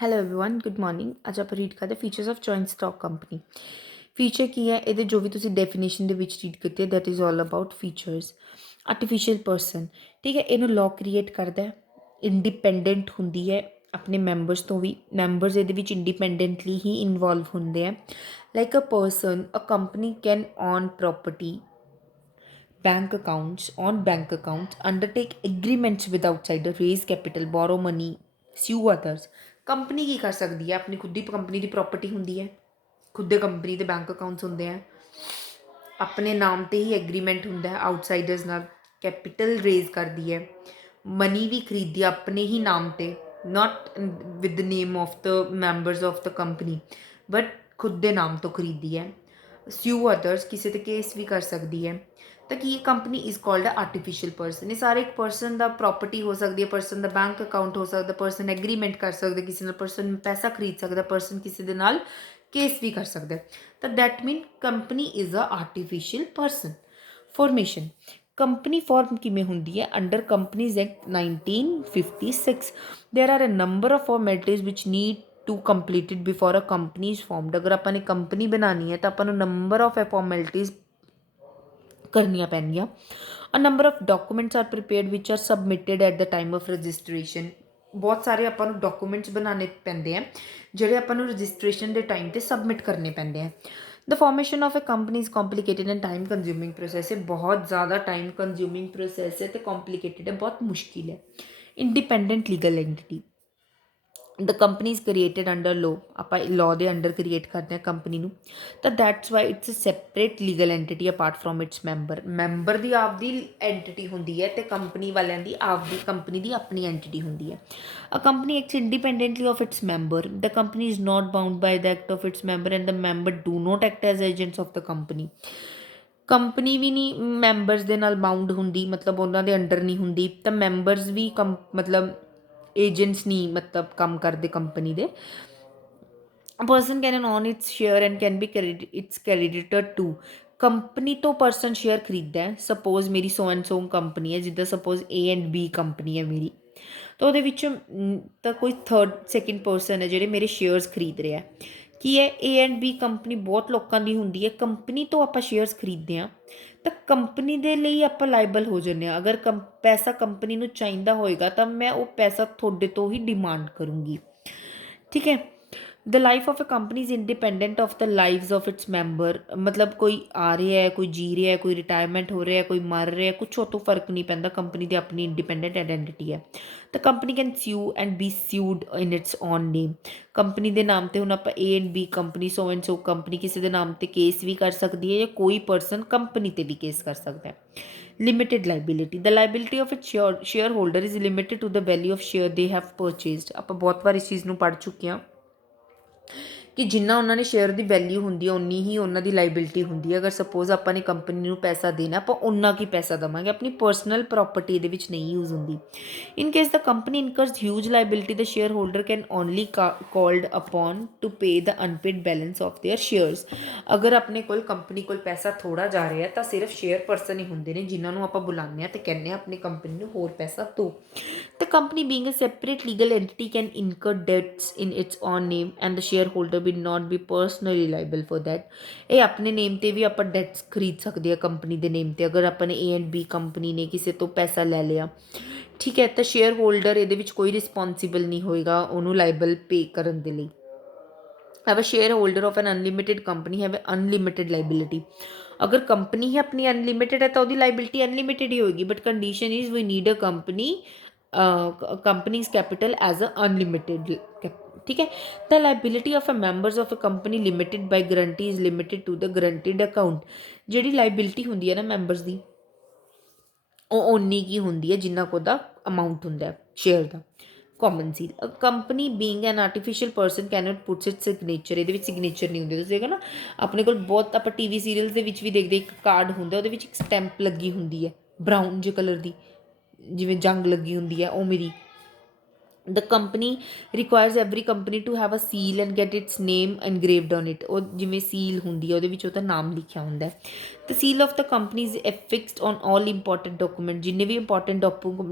Hello everyone good morning ਅੱਜ ਆਪਾਂ read ਕਰਦੇ features of joint stock company feature ਕੀ ਹੈ ਇਹਦੇ ਜੋ ਵੀ ਤੁਸੀਂ ਡੈਫੀਨੇਸ਼ਨ ਦੇ ਵਿੱਚ ਰੀਡ ਕੀਤੀ ਹੈ that is all about features artificial person ਠੀਕ ਹੈ ਇਹਨੂੰ ਲਾਅ ਕ੍ਰੀਏਟ ਕਰਦਾ ਹੈ ਇੰਡੀਪੈਂਡੈਂਟ ਹੁੰਦੀ ਹੈ ਆਪਣੇ ਮੈਂਬਰਸ ਤੋਂ ਵੀ ਮੈਂਬਰਸ ਇਹਦੇ ਵਿੱਚ ਇੰਡੀਪੈਂਡੈਂਟਲੀ ਹੀ ਇਨਵੋਲਵ ਹੁੰਦੇ ਆ like a person a company can own property bank accounts on bank accounts undertake agreements with outsider raise capital borrow money sue others company ਕੀ ਕਰ ਸਕਦੀ ਹੈ ਆਪਣੀ ਖੁਦ ਦੀ ਕੰਪਨੀ ਦੀ ਪ੍ਰੋਪਰਟੀ ਹੁੰਦੀ ਹੈ ਖੁਦ ਦੇ ਕੰਪਨੀ ਦੇ ਬੈਂਕ ਅਕਾਊਂਟਸ ਹੁੰਦੇ ਆ ਆਪਣੇ ਨਾਮ ਤੇ ਹੀ ਐਗਰੀਮੈਂਟ ਹੁੰਦਾ ਹੈ ਆਊਟਸਾਈਡਰਸ ਨਾਲ ਕੈਪੀਟਲ ਰੇਜ਼ ਕਰਦੀ ਹੈ ਮਨੀ ਵੀ ਖਰੀਦਦੀ ਆਪਣੇ ਹੀ ਨਾਮ ਤੇ ਨਾਟ with the name of the members of the company but ਖੁਦ ਦੇ ਨਾਮ ਤੋਂ ਖਰੀਦਦੀ ਹੈ ਸਿਊ ਅਦਰਸ ਕਿਸੇ 'ਤੇ ਕੇਸ ਵੀ ਕਰ ਸਕਦੀ ਹੈ ਤਾਂ ਕੀ ਇਹ company is called a artificial person ਇਹ ਸਾਰੇ ਇੱਕ ਪਰਸਨ ਦਾ ਪ੍ਰੋਪਰਟੀ ਹੋ ਸਕਦੀ ਹੈ ਪਰਸਨ ਦਾ ਬੈਂਕ ਅਕਾਊਂਟ ਹੋ ਸਕਦਾ ਪਰਸਨ ਐਗਰੀਮੈਂਟ ਕਰ ਸਕਦਾ ਕਿਸੇ ਨਾਲ ਪਰਸਨ ਪੈਸਾ ਖਰੀਦ ਸਕਦਾ ਪਰਸਨ ਕਿਸੇ ਦੇ ਨਾਲ ਕੇਸ ਵੀ ਕਰ ਸਕਦਾ ਤਾਂ that mean company is a artificial person formation company form ਕਿਵੇਂ ਹੁੰਦੀ ਹੈ under companies act 1956 there are a number of formalities which need to completed before a company is formed ਅਗਰ ਆਪਾਂ ਨੇ ਕੰਪਨੀ ਬਣਾਉਣੀ ਹੈ ਤਾਂ ਆਪਾਂ ਨੂੰ ਨੰਬਰ ਆਫ ਫਾਰਮੈਲਿਟੀਜ਼ ਕਰਨੀਆਂ ਪੈਣਗੀਆਂ a number of documents are prepared which are submitted at the time of registration ਬਹੁਤ ਸਾਰੇ ਆਪਾਂ ਨੂੰ ਡਾਕੂਮੈਂਟਸ ਬਣਾਉਣੇ ਪੈਂਦੇ ਆ ਜਿਹੜੇ ਆਪਾਂ ਨੂੰ ਰਜਿਸਟ੍ਰੇਸ਼ਨ ਦੇ ਟਾਈਮ 'ਤੇ ਸਬਮਿਟ ਕਰਨੇ ਪੈਂਦੇ ਆ the formation of a company is complicated and time consuming process ਹੈ ਬਹੁਤ ਜ਼ਿਆਦਾ ਟਾਈਮ ਕੰਜ਼ਿਊਮਿੰਗ ਪ੍ਰੋਸੈਸ ਹੈ ਅਤੇ ਕੰਪਲੀਕੇਟਡ ਹੈ ਬਹੁਤ ਮੁਸ਼ਕਿਲ ਹੈ independent legal entity the company is created under law ਆਪਾਂ ਲਾਅ ਦੇ ਅੰਡਰ ਕ੍ਰੀਏਟ ਕਰਦੇ ਹਾਂ ਕੰਪਨੀ ਨੂੰ ਤਾਂ that's why it's a separate legal entity apart from its member ਦੀ ਆਪਦੀ ਐਂਟਿਟੀ ਹੁੰਦੀ ਹੈ ਅਤੇ ਕੰਪਨੀ ਵਾਲਿਆਂ ਦੀ ਆਪਦੀ ਕੰਪਨੀ ਦੀ ਆਪਣੀ ਐਂਟਿਟੀ ਹੁੰਦੀ ਹੈ a company acts independently of its member the company is not bound by the act of its member and the member do not act as agents of the company company ਵੀ ਨਹੀਂ members ਦੇ ਨਾਲ bound ਹੁੰਦੀ ਮਤਲਬ ਉਹਨਾਂ ਦੇ under ਨਹੀਂ ਹੁੰਦੀ ਤਾਂ ਮੈਂਬਰਸ ਵੀ ਮਤਲਬ ਏਜੰਟਸ ਨਹੀਂ ਮਤਲਬ ਕੰਮ ਕਰਦੇ ਕੰਪਨੀ ਦੇ person can own its share and can be its creditor to company ਤੋਂ ਪਰਸਨ ਸ਼ੇਅਰ ਖਰੀਦਦਾ ਹੈ ਸਪੋਜ਼ ਮੇਰੀ ਸੋ ਐਂਡ ਸੋ ਕੰਪਨੀ ਹੈ ਜਿੱਦਾਂ suppose A and B company ਹੈ ਮੇਰੀ ਤਾਂ ਉਹਦੇ ਵਿੱਚ ਤਾਂ ਕੋਈ ਥਰਡ ਸੈਕਿੰਡ ਪਰਸਨ ਹੈ ਜਿਹੜੇ ਮੇਰੇ ਸ਼ੇਅਰਸ ਖਰੀਦ ਰਿਹਾ ਕੀ ਹੈ ਏ ਐਂਡ ਬੀ ਕੰਪਨੀ ਬਹੁਤ ਲੋਕਾਂ ਦੀ ਹੁੰਦੀ ਹੈ ਕੰਪਨੀ ਤੋਂ ਆਪਾਂ ਸ਼ੇਅਰਸ ਖਰੀਦਦੇ ਹਾਂ ਤਾਂ ਕੰਪਨੀ ਦੇ ਲਈ ਆਪਾਂ ਲਾਇਬਲ ਹੋ ਜਾਂਦੇ ਹਾਂ ਅਗਰ ਪੈਸਾ ਕੰਪਨੀ ਨੂੰ ਚਾਹੀਦਾ ਹੋਏਗਾ ਤਾਂ ਮੈਂ ਉਹ ਪੈਸਾ ਤੁਹਾਡੇ ਤੋਂ ਹੀ ਡਿਮਾਂਡ ਕਰੂੰਗੀ ਠੀਕ ਹੈ the life of a company is independent of the lives of its member ਮਤਲਬ ਕੋਈ ਆ ਰਿਹਾ ਹੈ ਕੋਈ ਜੀ ਰਿਹਾ ਹੈ ਕੋਈ ਰਿਟਾਇਰਮੈਂਟ ਹੋ ਰਿਹਾ ਕੋਈ ਮਰ ਰਿਹਾ ਕੁਛ ਉਹ ਤੋਂ ਫਰਕ ਨਹੀਂ ਪੈਂਦਾ ਕੰਪਨੀ ਦੀ ਆਪਣੀ ਇੰਡੀਪੈਂਡੈਂਟ ਆਈਡੈਂਟਿਟੀ ਹੈ ਤਾਂ company can sue and be sued in its own name company ਦੇ ਨਾਮ 'ਤੇ ਹੁਣ ਆਪਾਂ A and B company so and so company ਕਿਸੇ ਦੇ ਨਾਮ 'ਤੇ ਕੇਸ ਵੀ ਕਰ ਸਕਦੀ ਹੈ ਜਾਂ ਕੋਈ ਪਰਸਨ ਕੰਪਨੀ 'ਤੇ ਵੀ ਕੇਸ ਕਰ ਸਕਦਾ ਹੈ limited liability the liability of its shareholder is limited to the value of share they have purchased ਆਪਾਂ ਬਹੁਤ ਵਾਰ ਇਸ ਚੀਜ਼ ਨੂੰ ਪੜ੍ਹ ਚੁੱਕੇ ਹਾਂ ਕਿ ਜਿੰਨਾ ਉਹਨਾਂ ਨੇ ਸ਼ੇਅਰ ਦੀ ਵੈਲਿਊ ਹੁੰਦੀ ਹੈ ਉਨੀ ਹੀ ਉਹਨਾਂ ਦੀ ਲਾਇਬਿਲਿਟੀ ਹੁੰਦੀ ਹੈ ਅਗਰ ਸਪੋਜ਼ ਆਪਾਂ ਨੇ ਕੰਪਨੀ ਨੂੰ ਪੈਸਾ ਦੇਣਾ ਆਪਾਂ ਉਨਾ ਕੀ ਪੈਸਾ ਦੇਵਾਂਗੇ ਆਪਣੀ ਪਰਸਨਲ ਪ੍ਰੋਪਰਟੀ ਇਹਦੇ ਵਿੱਚ ਨਹੀਂ ਯੂਜ਼ ਹੁੰਦੀ in case the company incurs huge liability the share holder can only called upon to pay the unpaid balance of their shares ਅਗਰ ਆਪਣੇ ਕੋਲ ਕੰਪਨੀ ਕੋਲ ਪੈਸਾ ਥੋੜ੍ਹਾ ਜਾ ਰਿਹਾ ਤਾਂ ਸਿਰਫ ਸ਼ੇਅਰ ਪਰਸਨ ਹੀ ਹੁੰਦੇ ਨੇ ਜਿਨ੍ਹਾਂ ਨੂੰ ਆਪਾਂ ਬੁਲਾਉਂਦੇ ਹਾਂ ਅਤੇ ਕਹਿੰਦੇ ਹਾਂ ਆਪਣੀ ਕੰਪਨੀ ਨੂੰ ਹੋਰ ਪੈਸਾ ਦਿਓ The company, being a separate legal entity, can incur debts in its own name, and the shareholder will not be personally liable for that. ਇਹ ਆਪਣੇ ਨੇਮ ਤੇ ਵੀ ਆਪਾਂ ਡੈਟਸ ਖਰੀਦ ਸਕਦੇ ਆ ਕੰਪਨੀ ਦੇ ਨੇਮ ਤੇ ਅਗਰ ਆਪਾਂ ਨੇ ਏ ਐਂਡ ਬੀ ਕੰਪਨੀ ਨੇ ਕਿਸੇ ਤੋਂ ਪੈਸਾ ਲੈ ਲਿਆ ਠੀਕ ਹੈ ਤਾਂ ਸ਼ੇਅਰ ਹੋਲਡਰ ਇਹਦੇ ਵਿੱਚ ਕੋਈ ਰਿਸਪੌਂਸੀਬਲ ਨਹੀਂ ਹੋਏਗਾ ਉਹਨੂੰ ਲਾਇਬਲ ਪੇ ਕਰਨ ਦੇ ਲਈ have a shareholder of an unlimited company have a unlimited liability ਅਗਰ ਕੰਪਨੀ ਹੀ ਆਪਣੀ ਅਨਲਿਮਿਟਿਡ ਹੈ ਤਾਂ ਉਹਦੀ ਲਾਇਬਿਲਿਟੀ ਅਨਲਿਮਿਟਿਡ ਹੀ ਹੋਏਗੀ but condition is we need a company's capital as a unlimited ठीक है the liability of a members of a company limited by guarantee is limited to the guaranteed account ਜਿਹੜੀ liability ਹੁੰਦੀ ਹੈ ਨਾ members ਦੀ ਉਹ ਓਨੀ ਕੀ ਹੁੰਦੀ ਹੈ ਜਿੰਨਾ ਕੁ ਉਹਦਾ ਅਮਾਊਂਟ ਹੁੰਦਾ ਹੈ ਸ਼ੇਅਰ ਦਾ common seal a company being an artificial person cannot puts it signature ਇਹਦੇ ਵਿੱਚ ਸਿਗਨੇਚਰ ਨਹੀਂ ਹੁੰਦੇ ਤੁਸੀਂ ਦੇਖੋ ਨਾ ਆਪਣੇ ਕੋਲ ਬਹੁਤ ਆਪਾਂ ਟੀ ਵੀ ਸੀਰੀਅਲਸ ਦੇ ਵਿੱਚ ਵੀ ਦੇਖਦੇ ਇੱਕ ਕਾਰਡ ਹੁੰਦਾ ਉਹਦੇ ਵਿੱਚ ਇੱਕ ਸਟੈਂਪ ਲੱਗੀ ਹੁੰਦੀ ਹੈ ਬਰਾਊਨ ਜਿਹੇ ਕਲਰ ਦੀ ਜਿਵੇਂ ਜੰਗ ਲੱਗੀ ਹੁੰਦੀ ਹੈ ਉਹ ਮੇਰੀ the company requires every company to have a seal and get its name engraved on it ਉਹ ਜਿਵੇਂ ਸੀਲ ਹੁੰਦੀ ਹੈ ਉਹਦੇ ਵਿੱਚ ਉਹਦਾ ਨਾਮ ਲਿਖਿਆ ਹੁੰਦਾ ਹੈ the seal of the company is affixed on all important document ਜਿੰਨੇ ਵੀ ਇੰਪੋਰਟੈਂਟ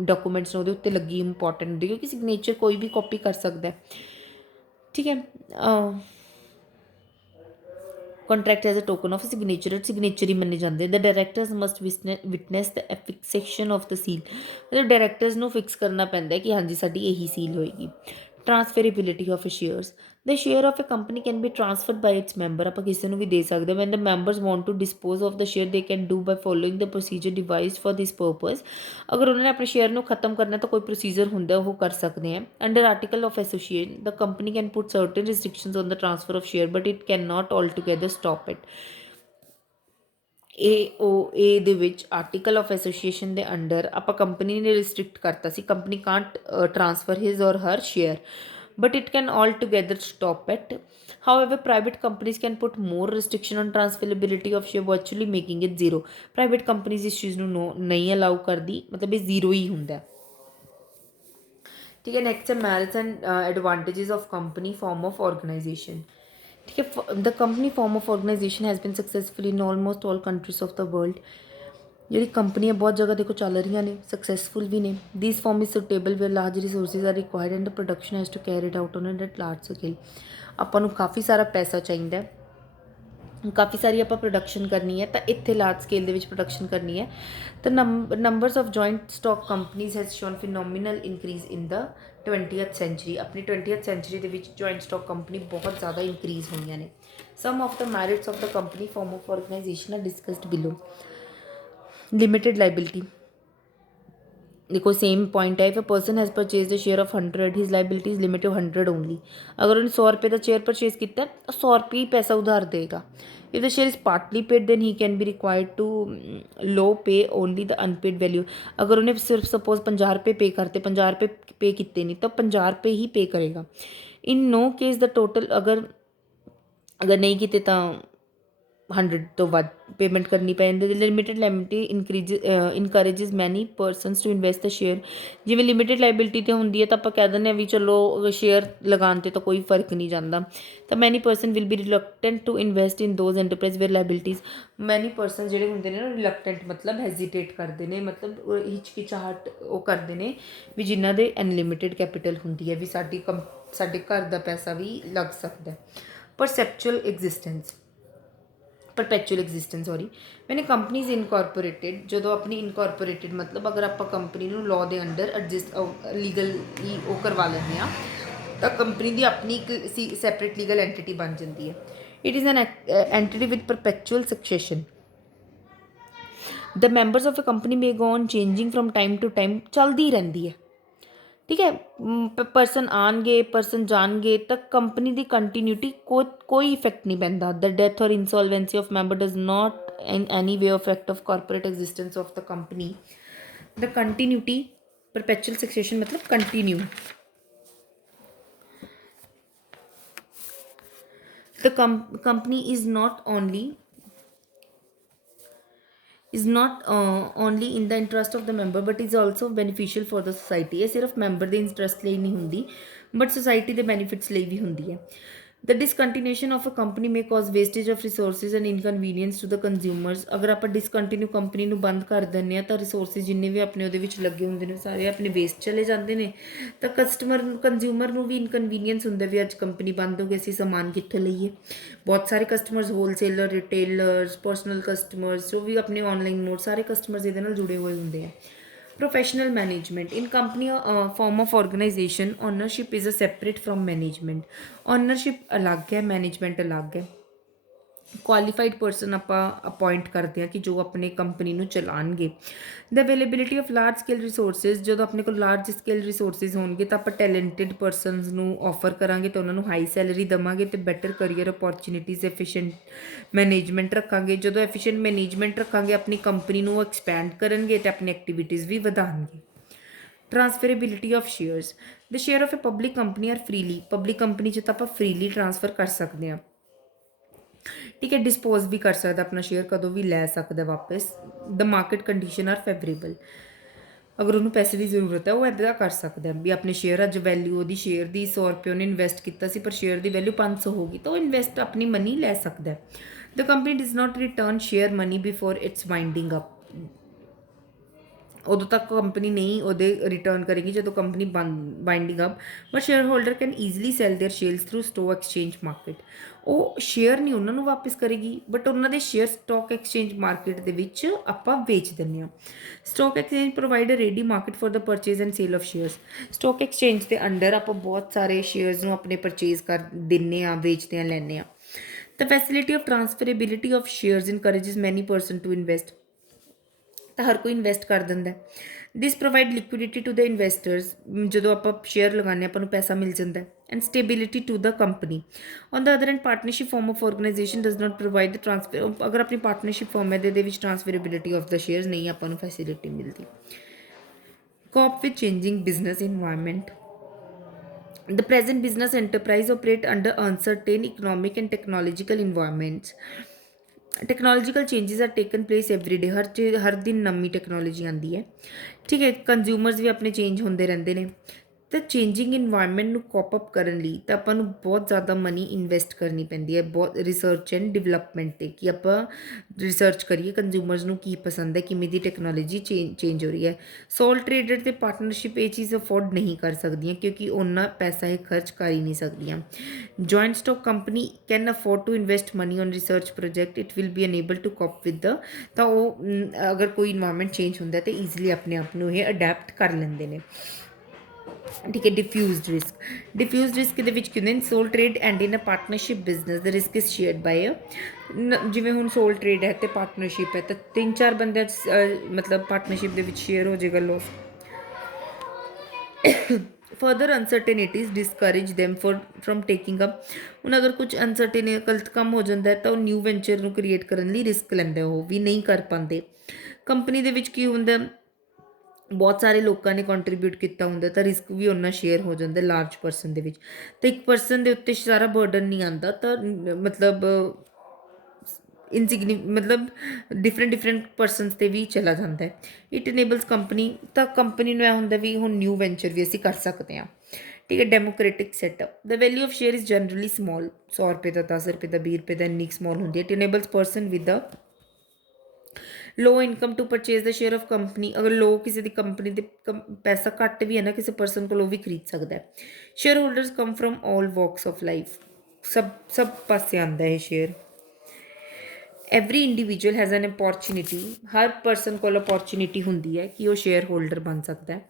ਡਾਕੂਮੈਂਟਸ ਨੇ ਉਹਦੇ ਉੱਤੇ ਲੱਗੀ ਇੰਪੋਰਟੈਂਟ ਹੁੰਦੀ ਕਿਉਂਕਿ ਸਿਗਨੇਚਰ ਕੋਈ ਵੀ ਕਾਪੀ ਕਰ ਸਕਦਾ ਹੈ ठीक है। Contract as a token of signature ही मन्ने जाते हैं। The directors must witness the fixation of the seal, मतलब डायरैक्टर्स ਨੂੰ ਫਿਕਸ ਕਰਨਾ ਪੈਂਦਾ ਹੈ ਕਿ ਹਾਂਜੀ ਸਾਡੀ ਇਹੀ ਸੀਲ ਹੋਏਗੀ। Transferability of shares, the share of a company can be transferred by its member, ਆਪਾਂ ਕਿਸੇ ਨੂੰ ਵੀ ਦੇ ਸਕਦੇ ਹਾਂ। When the members want to dispose of the share they can do by following the procedure devised for this purpose, ਅਗਰ ਉਹਨਾਂ ਨੇ ਆਪਣੇ ਸ਼ੇਅਰ ਨੂੰ ਖਤਮ ਕਰਨਾ ਤਾਂ ਕੋਈ ਪ੍ਰੋਸੀਜਰ ਹੁੰਦਾ ਉਹ ਕਰ ਸਕਦੇ ਆ। Under article of association the company can put certain restrictions on the transfer of share but it can not all together stop it. AOA ਦੇ ਵਿੱਚ ਆਰਟੀਕਲ ਆਫ ਐਸੋਸੀਏਸ਼ਨ ਦੇ ਅੰਡਰ ਆਪਾਂ ਕੰਪਨੀ ਨੇ ਰਿਸਟ੍ਰਿਕਟ ਕਰਤਾ ਸੀ, ਕੰਪਨੀ ਕਾਂਟ ਟ੍ਰਾਂਸਫਰ ਹਿਜ਼ ਔਰ ਹਰ share but it can altogether stop it. However, private companies can put more restriction on transferability of share, virtually making it zero. Private companies इस चीज़ ਨੂੰ नहीं allow करदी, मतलब ये zero ही ਹੁੰਦਾ है। ठीक है। नेक्स्ट है merits and advantages of company form of organization। ठीक है। The company form of organization has been successful in almost all countries of the world. ਜਿਹੜੀ ਕੰਪਨੀਆਂ ਬਹੁਤ ਜਗ੍ਹਾ ਦੇਖੋ ਚੱਲ ਰਹੀਆਂ ਨੇ, ਸਕਸੈਸਫੁਲ ਵੀ ਨੇ। This form is suitable where large resources are required and production has to carry it out on at large scale. ਆਪਾਂ ਨੂੰ ਕਾਫੀ ਸਾਰਾ ਪੈਸਾ ਚਾਹੀਦਾ, ਕਾਫੀ ਸਾਰੀ ਆਪਾਂ ਪ੍ਰੋਡਕਸ਼ਨ ਕਰਨੀ ਹੈ, ਤਾਂ ਇੱਥੇ ਲਾਰਜ ਸਕੇਲ ਦੇ ਵਿੱਚ ਪ੍ਰੋਡਕਸ਼ਨ ਕਰਨੀ ਹੈ। ਤਾਂ numbers of joint stock companies has shown phenomenal increase in the 20th century. ਆਪਣੀ 20th ਸੈਂਚੁਰੀ ਦੇ ਵਿੱਚ ਜੁਆਇੰਟ ਸਟਾਕ ਕੰਪਨੀ ਬਹੁਤ ਜ਼ਿਆਦਾ ਇਨਕਰੀਜ਼ ਹੋਈਆਂ ਨੇ। Some of the merits of the company form of organisation are discussed below. Limited liability, देखो same point है। If a person has purchase the share of 100, his liability is limited 100 only. अगर उन्हें 100 रुपये का share purchase किया तो 100 रुपये ही पैसा उधार देगा। If the share is partly paid then he can be required to लो pay only the unpaid value. अगर उन्हें सिर्फ सपोज 50 रुपये पे करते, 50 रुपये पे किए नहीं, तो 50 रुपये ही पे करेगा। In no case the total, अगर नहीं किए तो 100 ਤੋਂ ਵੱਧ ਪੇਮੈਂਟ ਕਰਨੀ ਪੈ ਜਾਂਦੀ। Limited liability encourages many persons to invest the share. ਜਿਵੇਂ ਲਿਮਿਟਡ ਲਾਇਬਿਲਿਟੀ 'ਤੇ ਹੁੰਦੀ ਹੈ ਤਾਂ ਆਪਾਂ ਕਹਿ ਦਿੰਦੇ ਹਾਂ ਵੀ ਚਲੋ ਸ਼ੇਅਰ ਲਗਾਉਣ 'ਤੇ ਤਾਂ ਕੋਈ ਫਰਕ ਨਹੀਂ ਜਾਂਦਾ। ਤਾਂ many person will be reluctant to invest in those enterprise where liabilities. Many person ਜਿਹੜੇ ਹੁੰਦੇ ਨੇ ਨਾ ਰਿਲਕਟੈਂਟ, ਮਤਲਬ ਹੈਜ਼ੀਟੇਟ ਕਰਦੇ ਨੇ, ਮਤਲਬ ਹਿਚਕਿਚਾਹਟ ਉਹ ਕਰਦੇ ਨੇ ਵੀ ਜਿਨ੍ਹਾਂ ਦੇ ਅਨਲਿਮਿਟਿਡ ਕੈਪੀਟਲ ਹੁੰਦੀ ਹੈ, ਵੀ ਸਾਡੇ ਘਰ ਦਾ ਪੈਸਾ ਵੀ ਲੱਗ ਸਕਦਾ। ਪਰਸੈਪਚੁਅਲ ਐਗਜ਼ਿਸਟੈਂਸ, परपैचुअल एग्जिस्टेंस सॉरी। मैंने कंपनीज इनकॉर्पोरेटेड, जो अपनी इनकॉर्पोरेटेड मतलब अगर आप कंपनी लॉ के अंडर एडजस्ट लीगली वो करवा लें तो कंपनी की अपनी एक सैपरेट लीगल एंटिटी बन जाती है। It is an entity with perpetual succession. The members of a company may go on changing from time to time, चलती रहती है। ठीक है। परसन आएंगे परसन जाएंगे तो कंपनी की कंटीन्यूटी कोई इफेक्ट नहीं पैंता। द डेथ और insolvency of member does not in any way effect of corporate existence of the company. The continuity perpetual succession मतलब continue. The company is not only in the interest of the member but is also beneficial for the society। ਇਹ ਸਿਰਫ member ਦੇ interest ਲਈ ਨਹੀਂ ਹੁੰਦੀ but society ਦੇ benefits ਲਈ ਵੀ ਹੁੰਦੀ ਹੈ। The discontinuation of a company may cause wastage of resources and inconvenience to the consumers. अगर आप डिसकंटिन्यू कंपनी ਨੂੰ ਬੰਦ ਕਰ ਦਿੰਦੇ ਹਾਂ ਤਾਂ ਰਿਸੋਰਸਿਸ ਜਿੰਨੇ ਵੀ ਆਪਣੇ ਉਹਦੇ ਵਿੱਚ ਲੱਗੇ ਹੁੰਦੇ ਨੇ ਸਾਰੇ ਆਪਣੇ ਵੇਸਟ ਚਲੇ ਜਾਂਦੇ ਨੇ। ਤਾਂ ਕੰਜ਼ਿਊਮਰ ਨੂੰ ਵੀ ਇਨਕਨਵੀਨੀਅੰਸ ਹੁੰਦਾ ਵੀ ਅੱਜ ਕੰਪਨੀ ਬੰਦ ਹੋ ਗਈ, ਅਸੀਂ ਸਮਾਨ ਕਿੱਥੋਂ ਲਈਏ। ਬਹੁਤ ਸਾਰੇ customers, wholesaler, retailers, personal customers, ਜੋ ਵੀ ਆਪਣੇ ਆਨਲਾਈਨ ਮੋਡ, ਸਾਰੇ ਕਸਟਮਰਸ ਇਹਦੇ ਨਾਲ ਜੁੜੇ ਹੋਏ ਹੁੰਦੇ ਆ। Professional management in company form of organization, ownership is a separate from management। ownership अलग है, management अलग है। ਕੁਆਲੀਫਾਈਡ ਪਰਸਨ ਆਪਾਂ ਅਪੋਇੰਟ ਕਰਦੇ ਹਾਂ ਕਿ ਜੋ ਆਪਣੇ ਕੰਪਨੀ ਨੂੰ ਚਲਾਉਣਗੇ। The availability of large scale resources, ਜਦੋਂ ਆਪਣੇ ਕੋਲ ਲਾਰਜ ਸਕੇਲ ਰਿਸੋਰਸਿਸ ਹੋਣਗੇ ਤਾਂ ਆਪਾਂ ਟੈਲੈਂਟਡ ਪਰਸਨਸ ਨੂੰ ਆਫਰ ਕਰਾਂਗੇ ਤਾਂ ਉਹਨਾਂ ਨੂੰ ਹਾਈ ਸੈਲਰੀ ਦੇਵਾਂਗੇ ਅਤੇ better career opportunities, efficient management ਰੱਖਾਂਗੇ। ਜਦੋਂ ਐਫੀਸ਼ੀਐਂਟ ਮੈਨੇਜਮੈਂਟ ਰੱਖਾਂਗੇ ਆਪਣੀ ਕੰਪਨੀ ਨੂੰ ਉਹ ਐਕਸਪੈਂਡ ਕਰਨਗੇ ਅਤੇ ਆਪਣੀ ਐਕਟੀਵਿਟੀਜ਼ ਵੀ ਵਧਾਉਣਗੇ। Transferability of shares, the share of a public company are freely, public company 'ਚ ਤਾਂ ਆਪਾਂ ਫਰੀਲੀ ਟਰਾਂਸਫਰ ਕਰ ਸਕਦੇ ਹਾਂ। ठीक है। डिस्पोज भी कर सकता अपना शेयर, कदों भी लै सकता वापस। The market condition are favourable, अगर उन्होंने पैसे की जरूरत है वो इदा कर सकता है भी अपने शेयर अज वैल्यू वो शेयर की 100 रुपये उन्हें इन्वैसट किया पर शेयर की वैल्यू 500 होगी तो इन्वैसट अपनी मनी लै सकता है। The company does not return share money before its winding up. ਉਦੋਂ ਤੱਕ ਕੰਪਨੀ ਨਹੀਂ ਉਹਦੇ ਰਿਟਰਨ ਕਰੇਗੀ ਜਦੋਂ company winding up, but share holder can easily sell their shares through stock exchange market. ਉਹ ਸ਼ੇਅਰ ਨਹੀਂ ਉਹਨਾਂ ਨੂੰ ਵਾਪਸ ਕਰੇਗੀ, ਬਟ ਉਹਨਾਂ ਦੇ ਸ਼ੇਅਰ ਸਟੋਕ ਐਕਸਚੇਂਜ ਮਾਰਕੀਟ ਦੇ ਵਿੱਚ ਆਪਾਂ ਵੇਚ ਦਿੰਦੇ ਹਾਂ। Stock exchange provide a ready market for the purchase and sale of shares. Stock exchange ਦੇ ਅੰਡਰ ਆਪਾਂ ਬਹੁਤ ਸਾਰੇ ਸ਼ੇਅਰਸ ਨੂੰ ਆਪਣੇ ਪਰਚੇਜ਼ ਕਰ ਦਿੰਦੇ ਹਾਂ, ਵੇਚਦੇ ਹਾਂ, ਲੈਂਦੇ ਹਾਂ। The facility of transferability of shares encourages many person to invest। ਤਾਂ ਹਰ ਕੋਈ ਇਨਵੈਸਟ ਕਰ ਦਿੰਦਾ। This provide liquidity to the investors. ਜਦੋਂ ਆਪਾਂ ਸ਼ੇਅਰ ਲਗਾਉਂਦੇ ਆਪਾਂ ਨੂੰ ਪੈਸਾ ਮਿਲ ਜਾਂਦਾ। And stability to the company. On the other end partnership form of organization does not provide the transfer. ਅਗਰ ਆਪਣੀ ਪਾਰਟਨਰਸ਼ਿਪ ਫਾਰਮ ਹੈ ਦੇ ਵਿੱਚ ਟ੍ਰਾਂਸਫਰੇਬਿਲਿਟੀ ਆਫ ਦ ਸ਼ੇਅਰਸ ਨਹੀਂ ਆਪਾਂ ਨੂੰ ਫੈਸਿਲਿਟੀ ਮਿਲਦੀ। Cope with changing business environment. The present business enterprise operate under uncertain economic and technological environments। Technological changes are taken place every day. ਹਰ ਦਿਨ ਨਵੀਂ ਟੈਕਨੋਲੋਜੀ ਆਉਂਦੀ ਹੈ, ਠੀਕ ਹੈ। ਕੰਜ਼ਿਊਮਰਸ ਵੀ ਆਪਣੇ ਚੇਂਜ ਹੁੰਦੇ ਰਹਿੰਦੇ ਨੇ। ਤਾਂ ਚੇਂਜਿੰਗ ਇਨਵਾਇਰਮੈਂਟ ਨੂੰ ਕੋਪ ਅਪ ਕਰਨ ਲਈ ਤਾਂ ਆਪਾਂ ਨੂੰ ਬਹੁਤ ਜ਼ਿਆਦਾ ਮਨੀ ਇਨਵੈਸਟ ਕਰਨੀ ਪੈਂਦੀ ਹੈ, ਬਹੁਤ ਰਿਸਰਚ ਐਂਡ ਡਿਵੈਲਪਮੈਂਟ 'ਤੇ, ਕਿ ਆਪਾਂ ਰਿਸਰਚ ਕਰੀਏ ਕੰਜ਼ਿਊਮਰਸ ਨੂੰ ਕੀ ਪਸੰਦ ਹੈ, ਕਿਵੇਂ ਦੀ ਟੈਕਨੋਲੋਜੀ ਚੇਂਜ ਹੋ ਰਹੀ ਹੈ। ਸੋਲ ਟਰੇਡਰ ਅਤੇ ਪਾਰਟਨਰਸ਼ਿਪ ਇਹ ਚੀਜ਼ ਅਫੋਰਡ ਨਹੀਂ ਕਰ ਸਕਦੀਆਂ ਕਿਉਂਕਿ ਉਹਨਾਂ ਪੈਸਾ ਇਹ ਖਰਚ ਕਰ ਹੀ ਨਹੀਂ ਸਕਦੀਆਂ। Joint stock company can afford to invest money on research project. It will be unable to cope with the. ਤਾਂ ਉਹ ਅਗਰ ਕੋਈ ਇਨਵਾਇਰਮੈਂਟ ਚੇਂਜ ਹੁੰਦਾ ਤਾਂ ਈਜ਼ੀਲੀ ਆਪਣੇ ਆਪ ਨੂੰ ਇਹ ਅਡੈਪਟ ਕਰ ਲੈਂਦੇ ਨੇ, ਠੀਕ ਹੈ। ਡਿਫਿਊਜ਼ਡ ਰਿਸਕ। ਡਿਫਿਊਜ਼ਡ ਰਿਸਕ ਦੇ ਵਿੱਚ ਕੀ ਹੁੰਦੇ ਨੇ? Sole trade and in a partnership business the risk is shared by a. ਜਿਵੇਂ ਹੁਣ ਸੋਲ ਟਰੇਡ ਹੈ ਅਤੇ ਪਾਰਟਨਰਸ਼ਿਪ ਹੈ ਤਾਂ 3-4 ਬੰਦਿਆਂ 'ਚ ਮਤਲਬ ਪਾਰਟਨਰਸ਼ਿਪ ਦੇ ਵਿੱਚ ਸ਼ੇਅਰ ਹੋ ਜਾਏਗਾ loss. Further uncertainties discourage them from taking up. ਹੁਣ ਅਗਰ ਕੁਝ ਅਨਸਰਟੇਨ ਗਲਤ ਕੰਮ ਹੋ ਜਾਂਦਾ ਤਾਂ ਉਹ ਨਿਊ ਵੈਂਚਰ ਨੂੰ ਕ੍ਰੀਏਟ ਕਰਨ ਲਈ ਰਿਸਕ ਲੈਂਦਾ, ਉਹ ਵੀ ਨਹੀਂ ਕਰ ਪਾਉਂਦੇ। ਕੰਪਨੀ ਦੇ ਵਿੱਚ ਕੀ ਹੁੰਦਾ? ਬਹੁਤ ਸਾਰੇ ਲੋਕਾਂ ਨੇ ਕੰਟਰੀਬਿਊਟ ਕੀਤਾ ਹੁੰਦਾ ਤਾਂ ਰਿਸਕ ਵੀ ਉਹਨਾਂ ਸ਼ੇਅਰ ਹੋ ਜਾਂਦਾ ਲਾਰਜ ਪਰਸਨ ਦੇ ਵਿੱਚ। ਤਾਂ ਇੱਕ ਪਰਸਨ ਦੇ ਉੱਤੇ ਸਾਰਾ ਬਰਡਨ ਨਹੀਂ ਆਉਂਦਾ, ਤਾਂ ਮਤਲਬ ਮਤਲਬ ਡਿਫਰੈਂਟ ਪਰਸਨਸ 'ਤੇ ਵੀ ਚਲਾ ਜਾਂਦਾ ਹੈ। It enables company. ਤਾਂ ਕੰਪਨੀ ਨੂੰ ਇਹ ਹੁੰਦਾ ਵੀ ਹੁਣ ਨਿਊ ਵੈਂਚਰ ਵੀ ਅਸੀਂ ਕਰ ਸਕਦੇ ਹਾਂ, ਠੀਕ ਹੈ। Democratic setup. The value of share is generally small. 100 ਰੁਪਏ ਦਾ, 10 ਰੁਪਏ ਦਾ, 20 ਰੁਪਏ ਦਾ, ਇੰਨੀ ਸਮੋਲ ਹੁੰਦੀ ਹੈ। It enables person with the low income to purchase the share of company. ਅਗਰ ਲੋ ਕਿਸੇ ਦੀ ਕੰਪਨੀ ਦੇ ਪੈਸਾ ਘੱਟ ਵੀ ਹੈ ਨਾ ਕਿਸੇ ਪਰਸਨ ਕੋਲ, ਉਹ ਵੀ ਖਰੀਦ ਸਕਦਾ ਹੈ। Share holders come from all walks of life. ਸਭ ਪਾਸੇ ਆਉਂਦਾ ਹੈ share. Every individual has an opportunity. ਹਰ ਪਰਸਨ ਕੋਲ ਅਪੋਰਚੁਨਿਟੀ ਹੁੰਦੀ ਹੈ ਕਿ ਉਹ ਸ਼ੇਅਰ ਹੋਲਡਰ ਬਣ ਸਕਦਾ ਹੈ।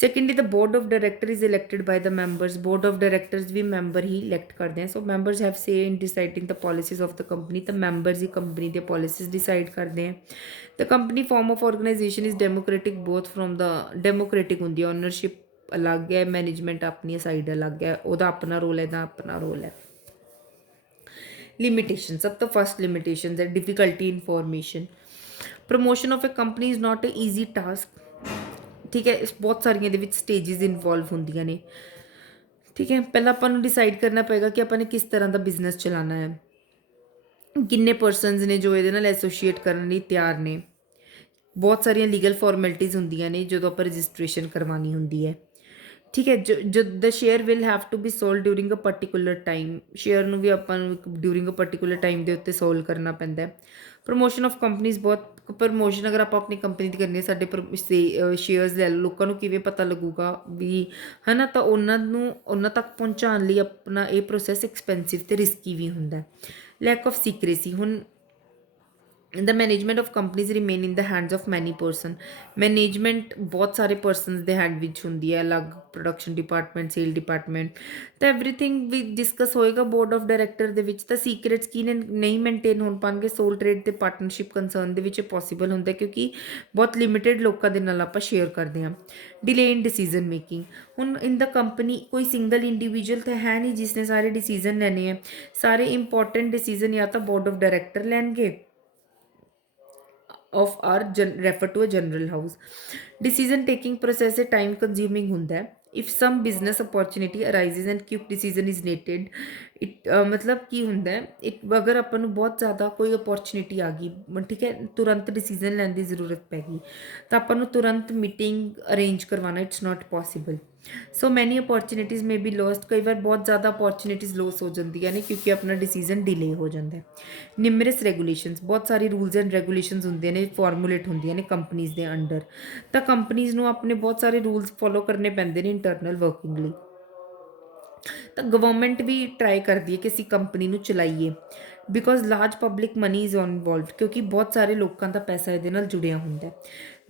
Secondly the board of director is elected by the members. Board of directors ਵੀ ਮੈਂਬਰ ਹੀ ਇਲੈਕਟ ਕਰਦੇ हैं। So members have say in deciding the policies of the company. ਤਾਂ ਮੈਂਬਰਸ ਹੀ ਕੰਪਨੀ ਦੇ ਪੋਲਿਸੀਜ਼ ਡਿਸਾਈਡ ਕਰਦੇ ਹੈ। The company form of organisation is democratic both from the. Democratic ਹੁੰਦੀ ਹੈ, ਓਨਰਸ਼ਿਪ ਅਲੱਗ ਹੈ, ਮੈਨੇਜਮੈਂਟ ਆਪਣੀ ਸਾਈਡ ਅਲੱਗ ਹੈ, ਉਹਦਾ ਆਪਣਾ ਰੋਲ ਹੈ, ਇਹਦਾ ਆਪਣਾ ਰੋਲ ਹੈ। ਲਿਮਿਟੇਸ਼ਨ। ਸਭ ਤੋਂ ਫਸਟ ਲਿਮਿਟੇਸ਼ਨ ਹੈ difficulty in formation. Promotion of a company is not a easy task, ਠੀਕ ਹੈ। ਬਹੁਤ ਸਾਰੀਆਂ ਇਹਦੇ ਵਿੱਚ ਸਟੇਜਿਸ ਇਨਵੋਲਵ ਹੁੰਦੀਆਂ ਨੇ, ਠੀਕ ਹੈ। ਪਹਿਲਾਂ ਆਪਾਂ ਨੂੰ ਡਿਸਾਈਡ ਕਰਨਾ ਪਏਗਾ ਕਿ ਆਪਾਂ ਨੇ ਕਿਸ ਤਰ੍ਹਾਂ ਦਾ ਬਿਜ਼ਨਸ ਚਲਾਉਣਾ ਹੈ, ਕਿੰਨੇ ਪਰਸਨਸ ਨੇ ਜੋ ਇਹਦੇ ਨਾਲ ਐਸੋਸੀਏਟ ਕਰਨ ਲਈ ਤਿਆਰ ਨੇ। ਬਹੁਤ ਸਾਰੀਆਂ ਲੀਗਲ ਫਾਰਮੈਲਿਟੀਜ਼ ਹੁੰਦੀਆਂ ਨੇ ਜਦੋਂ ਆਪਾਂ ਰਜਿਸਟ੍ਰੇਸ਼ਨ ਕਰਵਾਉਣੀ ਹੁੰਦੀ ਹੈ, ਠੀਕ ਹੈ। ਜੋ the share will have to be sold during a particular time. Share ਨੂੰ ਵੀ ਆਪਾਂ ਨੂੰ ਡਿਊਰਿੰਗ ਅ ਪਰਟੀਕੂਲਰ ਟਾਈਮ ਦੇ ਉੱਤੇ ਸੋਲਡ ਕਰਨਾ ਪੈਂਦਾ ਹੈ। Promotion of companies. ਬਹੁਤ ਪ੍ਰਮੋਸ਼ਨ ਅਗਰ ਆਪਾਂ ਆਪਣੀ ਕੰਪਨੀ ਦੀ ਕਰਨੀ ਹੈ, ਸਾਡੇ ਸ਼ੇਅਰਸ ਲੈ ਲਓ, ਲੋਕਾਂ ਨੂੰ ਕਿਵੇਂ ਪਤਾ ਲੱਗੂਗਾ ਵੀ, ਹੈ ਨਾ। ਤਾਂ ਉਹਨਾਂ ਤੱਕ ਪਹੁੰਚਾਉਣ ਲਈ ਆਪਣਾ ਇਹ ਪ੍ਰੋਸੈਸ ਐਕਸਪੈਂਸਿਵ ਅਤੇ ਰਿਸਕੀ ਵੀ ਹੁੰਦਾ। Lack of secrecy. ਹੁਣ the management of companies remain in the hands of many person. Management ਬਹੁਤ ਸਾਰੇ ਪਰਸਨਸ ਦੇ ਹੈਂਡ ਵਿੱਚ ਹੁੰਦੀ ਹੈ, ਅਲੱਗ ਪ੍ਰੋਡਕਸ਼ਨ ਡਿਪਾਰਟਮੈਂਟ, ਸੇਲ ਡਿਪਾਰਟਮੈਂਟ। ਤਾਂ ਐਵਰੀਥਿੰਗ ਵੀ ਡਿਸਕਸ ਹੋਏਗਾ ਬੋਰਡ ਆਫ ਡਾਇਰੈਕਟਰ ਦੇ ਵਿੱਚ। ਤਾਂ ਸੀਕਰੇਟਸ ਕੀ ਨੇ ਨਹੀਂ ਮੇਨਟੇਨ ਹੋ ਪਾਉਣਗੇ। ਸੋਲ ਟਰੇਡ ਅਤੇ ਪਾਰਟਨਰਸ਼ਿਪ ਕੰਸਰਨ ਦੇ ਵਿੱਚ ਪੋਸੀਬਲ ਹੁੰਦਾ ਕਿਉਂਕਿ ਬਹੁਤ ਲਿਮਿਟਿਡ ਲੋਕਾਂ ਦੇ ਨਾਲ ਆਪਾਂ ਸ਼ੇਅਰ ਕਰਦੇ ਹਾਂ। ਡਿਲੇ ਇਨ ਡਿਸੀਜ਼ਨ ਮੇਕਿੰਗ। ਹੁਣ ਇਨ ਦਾ ਕੰਪਨੀ ਕੋਈ ਸਿੰਗਲ ਇੰਡੀਵਿਜੂਅਲ ਤਾਂ ਹੈ ਨਹੀਂ ਜਿਸਨੇ ਸਾਰੇ ਡਿਸੀਜ਼ਨ ਲੈਣੇ ਹੈ। ਸਾਰੇ ਇੰਪੋਰਟੈਂਟ ਡਿਸੀਜ਼ਨ ਜਾਂ ਤਾਂ ਬੋਰਡ ਆਫ ਡਾਇਰੈਕਟਰ ਲੈਣਗੇ of are refer to a general house। decision taking process time consuming ਹੁੰਦਾ ਹੈ। if some business opportunity arises and quick decision is needed। ਮਤਲਬ ਕੀ ਹੁੰਦਾ ਹੈ, ਅਗਰ ਆਪਾਂ ਨੂੰ ਬਹੁਤ ਜ਼ਿਆਦਾ ਕੋਈ ਅਪੋਰਚੁਨਿਟੀ ਆ ਗਈ, ਠੀਕ ਹੈ, ਤੁਰੰਤ ਡਿਸੀਜ਼ਨ ਲੈਣ ਦੀ ਜ਼ਰੂਰਤ ਪੈ ਗਈ ਤਾਂ ਆਪਾਂ ਨੂੰ ਤੁਰੰਤ ਮੀਟਿੰਗ ਅਰੇਂਜ ਕਰਵਾਉਣਾ ਇਟਸ ਨਾਟ ਪੋਸੀਬਲ। ਸੋ ਮੈਨੀ ਅਪੋਰਚੁਨਿਟੀਜ਼ ਮੇ ਬੀ ਲੋਸਟ, ਕਈ ਵਾਰ ਬਹੁਤ ਜ਼ਿਆਦਾ ਅਪੋਰਚੁਨਿਟੀਜ਼ ਲੋਸ ਹੋ ਜਾਂਦੀਆਂ ਨੇ ਕਿਉਂਕਿ ਆਪਣਾ ਡਿਸੀਜਨ ਡਿਲੇ ਹੋ ਜਾਂਦਾ ਹੈ। ਨਿਮਰਸ ਰੈਗੂਲੇਸ਼ਨਸ, ਬਹੁਤ ਸਾਰੇ ਰੂਲਸ ਐਂਡ ਰੈਗੂਲੇਸ਼ਨਸ ਹੁੰਦੇ ਨੇ, ਫਾਰਮੂਲੇਟ ਹੁੰਦੀਆਂ ਨੇ ਕੰਪਨੀਜ਼ ਦੇ ਅੰਡਰ, ਤਾਂ ਕੰਪਨੀਜ਼ ਨੂੰ ਆਪਣੇ ਬਹੁਤ ਸਾਰੇ ਰੂਲਸ ਫੋਲੋ ਕਰਨੇ ਪੈਂਦੇ ਨੇ ਇੰਟਰਨਲ ਵਰਕਿੰਗ ਲਈ। ਤਾਂ ਗਵਰਨਮੈਂਟ ਵੀ ਟਰਾਈ ਕਰਦੀ ਹੈ ਕਿ ਅਸੀਂ ਕੰਪਨੀ ਨੂੰ ਚਲਾਈਏ, because large public money is involved, ਕਿਉਂਕਿ ਬਹੁਤ ਸਾਰੇ ਲੋਕਾਂ ਦਾ ਪੈਸਾ ਇਹਦੇ ਨਾਲ ਜੁੜਿਆ ਹੁੰਦਾ ਹੈ।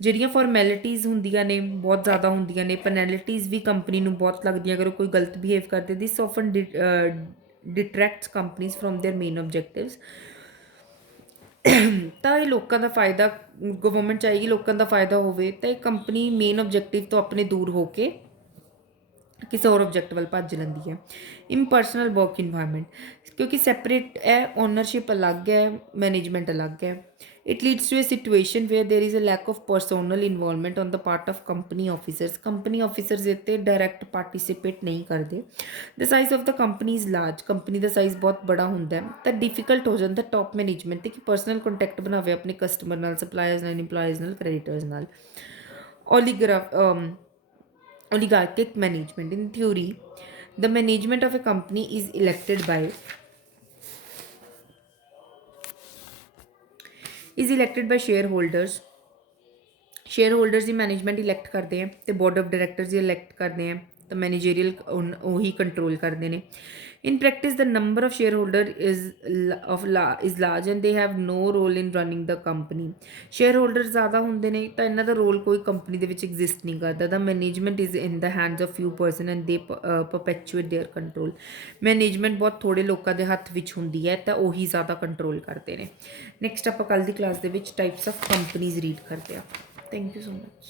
ਜਿਹੜੀਆਂ ਫਾਰਮੈਲਿਟੀਜ਼ ਹੁੰਦੀਆਂ ਨੇ ਬਹੁਤ ਜ਼ਿਆਦਾ ਹੁੰਦੀਆਂ ਨੇ, ਪੈਨੈਲਿਟੀਜ਼ ਵੀ ਕੰਪਨੀ ਨੂੰ ਬਹੁਤ ਲੱਗਦੀਆਂ ਅਗਰ ਉਹ ਕੋਈ ਗਲਤ ਬਿਹੇਵ ਕਰਦੇ। This often detracts companies from their main objectives. ਤਾਂ ਇਹ ਲੋਕਾਂ ਦਾ ਫਾਇਦਾ, ਗਵਰਨਮੈਂਟ ਚਾਹੇਗੀ ਲੋਕਾਂ ਦਾ ਫਾਇਦਾ ਹੋਵੇ, ਤਾਂ ਇਹ ਕੰਪਨੀ ਮੇਨ ਆਬਜੈਕਟਿਵ ਤੋਂ ਆਪਣੇ ਦੂਰ ਹੋ ਕੇ ਕਿਸੇ ਹੋਰ ਆਬਜੈਕਟ ਵੱਲ ਭੱਜ ਲੈਂਦੀ ਹੈ। ਇੰਪਰਸਨਲ ਵਰਕ ਇਨਵਾਇਰਮੈਂਟ, ਕਿਉਂਕਿ ਸੈਪਰੇਟ ਹੈ, ਓਨਰਸ਼ਿਪ ਅਲੱਗ ਹੈ, ਮੈਨੇਜਮੈਂਟ ਅਲੱਗ ਹੈ। It leads to a situation where there is a lack of personal involvement on the part of company officers. Company officers ਇੱਥੇ ਡਾਇਰੈਕਟ ਪਾਰਟੀਸਿਪੇਟ ਨਹੀਂ ਕਰਦੇ। The size of the company is large, company ਦਾ size ਬਹੁਤ ਬੜਾ ਹੁੰਦਾ ਹੈ, ਤਾਂ difficult ਹੋ ਜਾਂਦਾ ਟੌਪ ਮੈਨੇਜਮੈਂਟ 'ਤੇ ਕਿ ਪਰਸਨਲ ਕੰਟੈਕਟ ਬਣਾਵੇ ਆਪਣੇ ਕਸਟਮਰ ਨਾਲ, ਸਪਲਾਇਰਸ ਨਾਲ, ਇੰਪਲਾਈਜ਼ ਨਾਲ, ਕ੍ਰੈਡੀਟਰਸ ਨਾਲ। ਓਲੀਗ੍ਰਾਫ oligarchic management. In theory, the management of a company is elected by shareholders. Share ਦੀ ਮੈਨੇਜਮੈਂਟ ਇਲੈਕਟ ਕਰਦੇ ਆ ਅਤੇ ਬੋਰਡ ਆਫ ਡਾਇਰੈਕਟਰਸ ਹੀ ਇਲੈਕਟ ਕਰਦੇ ਆ, ਤਾਂ ਮੈਨੇਜਰੀਅਲ ਉਹੀ ਕੰਟਰੋਲ ਕਰਦੇ ਨੇ। In practice the number of share holder is large and they have no role in running the company. Share holder ਜ਼ਿਆਦਾ ਹੁੰਦੇ ਨੇ ਤਾਂ ਇਹਨਾਂ ਦਾ ਰੋਲ ਕੋਈ ਕੰਪਨੀ ਦੇ ਵਿੱਚ ਐਗਜ਼ਿਸਟ ਨਹੀਂ ਕਰਦਾ। The management is in the hands of few person and they perpetuate there control. Management ਬਹੁਤ ਥੋੜ੍ਹੇ ਲੋਕਾਂ ਦੇ ਹੱਥ ਵਿੱਚ ਹੁੰਦੀ ਹੈ ਤਾਂ ਉਹੀ ਜ਼ਿਆਦਾ ਕੰਟਰੋਲ ਕਰਦੇ ਨੇ। ਨੈਕਸਟ ਆਪਾਂ ਕੱਲ੍ਹ ਦੀ ਕਲਾਸ ਦੇ ਵਿੱਚ ਟਾਈਪਸ ਆਫ ਕੰਪਨੀਜ਼ ਰੀਡ ਕਰਦੇ ਹਾਂ। Thank you so much.